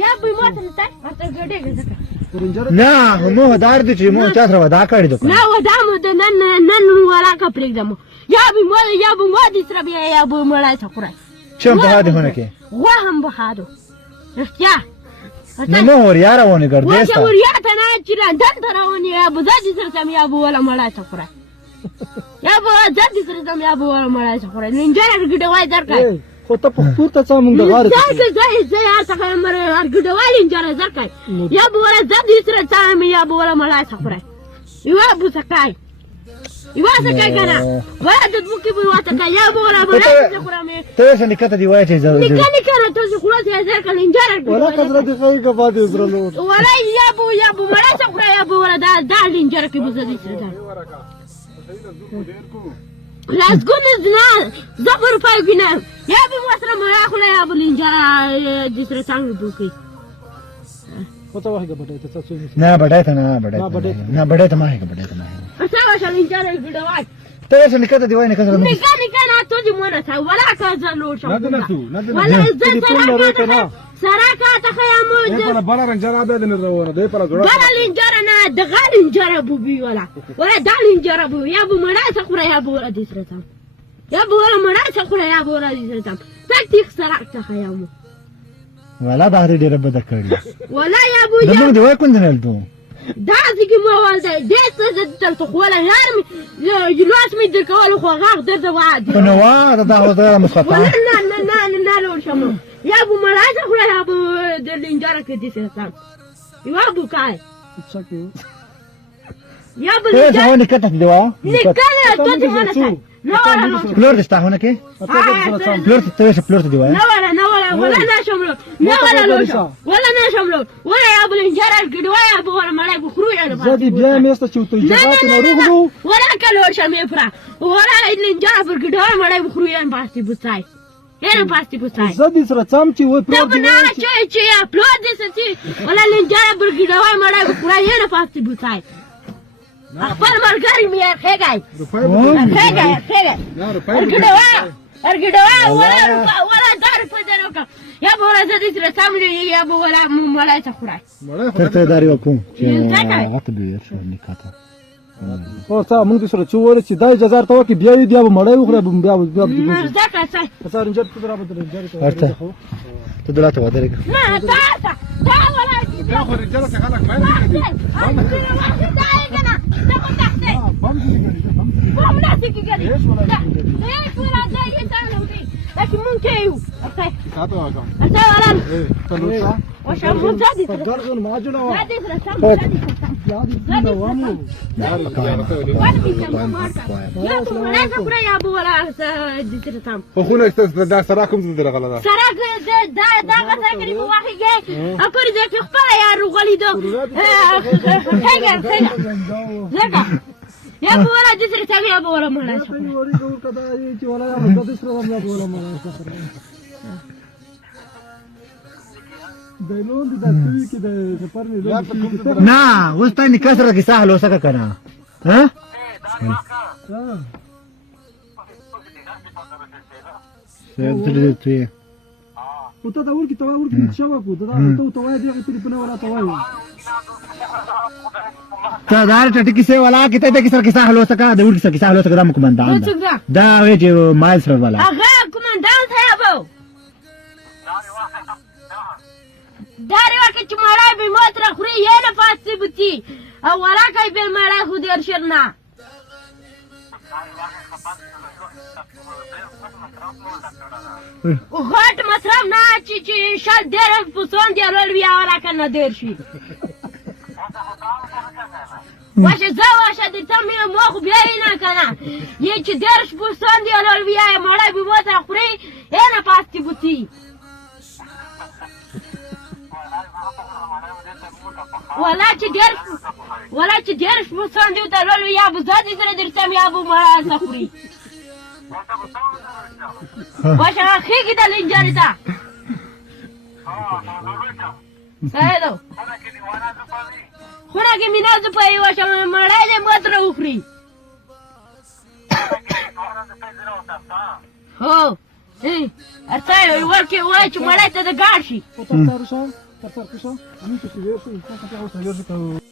या बी मोत्र आता गडे गडे ना मो दार दे मो चात्र वदा काढी दो ना वदा मो नन नन वाला कपडे दमो या बी मो दिसरा बी या बी मला सकुरा चम बहादे होने के वा हम बहादो क्या नमो और यार होने कर देस्ता वा या तना चिरा धन धरावनी या बु जाजी सर कम या बु वाला मला सकुरा या बु जाजी सर कम या बु वाला मला सकुरा निंजा गडे वाय दर काय होता पुरताचा मग दगार जाय यार सकाळ मरे गडे वाय निंजा दर काय या बु वाला जाजी सर चाम या बु वाला मला सकुरा या बु सकाळ इवासा काय करा वया दूध मुकी बु वाता काय या बु वाला मला सकुरा मे तो से निकत दिवायचे निकाली करा तो कुळा से जर का निंजा वला कचरा दिखाई का बाद इसरलो वला या बु मला सकुरा या बु वाला दा निंजा की बु जाजी सर Разгонит знал, забор пайгина. Я бы вас рамахула, я бы линджара дистресанг буки. होता वाहेगा बटायचा चाचू ना बडायता ना बडायता माहे का बडायता माहे असा वाशा लिंजरा गिडवाट तो से निकत दिवाय निकत निका ना तुझी मन था वला का जलो वला इज्जत सरा का तखयामो पण बड़ा रंजरा बे दिन रवना दे पर जोड़ा बड़ा लिंजरा ना दगा लिंजरा बुबी वला दा लिंजरा बु या बु मड़ा सकुरा या बु वला दिसरता या बु वला मड़ा सकुरा या बु वला दिसरता तक सरा तखयामो वला बाहरी डेरा बदकड़ी वला या बु दम दिवाय कोन जनल तू دازي كي موال ده ديس تقول يارم يلوس ميدر كوالو خو غاق درد وعد نوا ده هو ده مصطفى لا لو شمو يا ابو مراجع ولا يا ابو دلينجار كدي سيسان يا ابو كاي يا ابو ده هو نكتت دوا نكاله توتي وانا لا فلور ده está هنا كي فلور فلور دوا ولا انا شملو ولا لو ولا انا شملو ولا يا ابو الانجار كده يا ابو ولا مالك خروج انا زادي بيا ميستا شوتو جات نروغلو ولا كلو شميفرا ولا الانجار كده مالك خروج انا باستي بوتاي هنا باستي بوتاي زادي سره چامچي و پرو دی نه چي يا پلود دي ولا الانجار كده مالك خروج هنا باستي بوتاي أخبار مرقاري ميا خيجاي أرجدوا ولا دار فدنوكا يا أبو ولا زادي ترى سامري يا أبو ولا تخرج ترى داري وكم عتبي شو نكاتا او تا موږ سره چوره چې دای جزار ته وکي بیا دی ابو مړای وخره بیا زکه سره رنجر ته را بدل رنجر ارته ته دلته ودرګ ما تا ولا دا خو رنجر څخه خلک باندې لكن ممكن يا ابو ولا جسر تاني يا ابو ولا ملا ना وستا نكسر की साहल हो सका करना हां سيدتي وتا دا ورکی توا ورکی شوا کو دا تو تو وای دی په پنه ولا توای تا دار ټټکی سه ولا کته ته کسر کیسه حلو سکا د ورکی سره کیسه حلو سکا د کومندان دا وی چې مایل سره ولا هغه کومندان ته ابو داري وکه چې مړای به موتر خوري یې نه پاتې بوتي او ولا کای به مړای خو دې ارشرنا غټ مصرف نه چې شل ډېر پسون دی رول بیا ولا کنه ډېر شي واشه زواشه د تمه مخ بیا نه کنه یې چې ډېر پسون دی رول بیا مړای به موتر خوري یې نه پاتې بوتي ولا چې ډېر پسون دی رول یا به زادي سره درته یا به مړای خوري واشه خيګي د لنجاري تا سایدو خونه کې میناز په واشه مړای له متر وخري هو ايه ارتاي وركي واش مالته ده قاشي Tartarusa, tartarusa, amici si vede,